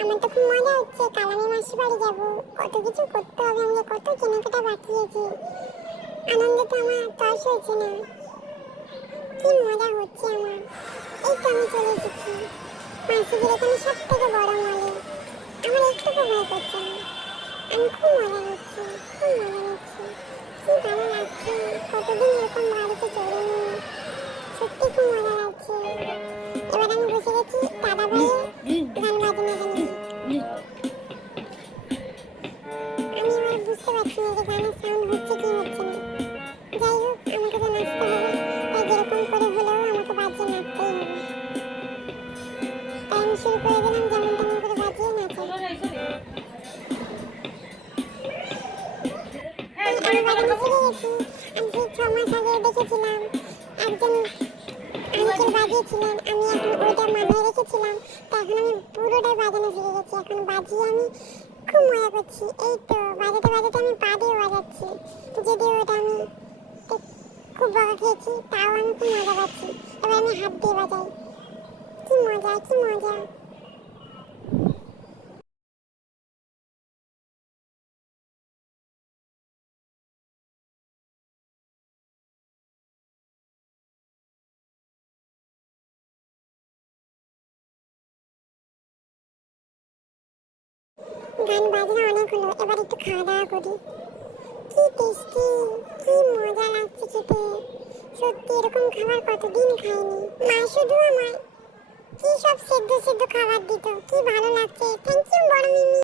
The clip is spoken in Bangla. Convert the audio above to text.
আমার তো খুব মজা হচ্ছে, কাল আমি মাসির বাড়ি যাবো, কত কিছু করতে হবে, আমাকে কত কেনাকাটা বাকি আছে। আনন্দে তো আমার তর্স হয়েছে না, কি মজা হচ্ছে আমার। এই তো আমি চলে এসেছি মাসিদের এখানে, সব থেকে বড় মলে। আমার একটুকু ভয় করছে না, আমি খুব মজা নিচ্ছি, খুব মজা নিচ্ছি, কি ভালো লাগছে। কতদিন এরকম বাড়িতে চলে নিয়ে, সত্যি খুব মজা লাগছে। এবার আমি বসে গেছি দাদা ভাইয়ের গান বাজনা নিয়ে। আমি এবার বুঝতে পারছি না যে গানের সাউন্ড হচ্ছে কি হচ্ছে না। যাই হোক, আমাকে তো নাচতে হবে, তাই যেরকম করে হলেও আমাকে বাজিয়ে নাচতেই হবে। তাই আমি শুরু করে দিলাম যেমন তেমন করে বাজিয়ে নাচা। আমি বাজানো শিখে গেছি। আমি সেই 6 মাস আগে দেখেছিলাম একজন আঙ্কেল বাজিয়েছিলেন, আমি এখন ওইটা মাথায় রেখেছিলাম। তো এখন আমি পুরোটাই বাজানো শিখে গেছি, এখন বাজিয়ে আমি খুব মজা করছি। এই তো বাজাতে বাজাতে আমি পা দিয়ে বাজাচ্ছি, যদিও ওটা আমি খুব বকা খেয়েছি, তাও আমি খুব মজা পাচ্ছি। এবার আমি হাত দিয়ে বাজাই, কি মজা, কি মজা। গান বাজনা অনেক হলো, এবার একটু খাওয়া দাওয়া করি। কি টেস্টি, কি মজা লাগছে খেতে। সত্যি এরকম খাবার কতদিন খাইনি। মা শুধু আমার কি সব সেদ্ধ সেদ্ধ খাবার দিত, কি ভালো লাগছে। থ্যাংক ইউ বড় মিমি।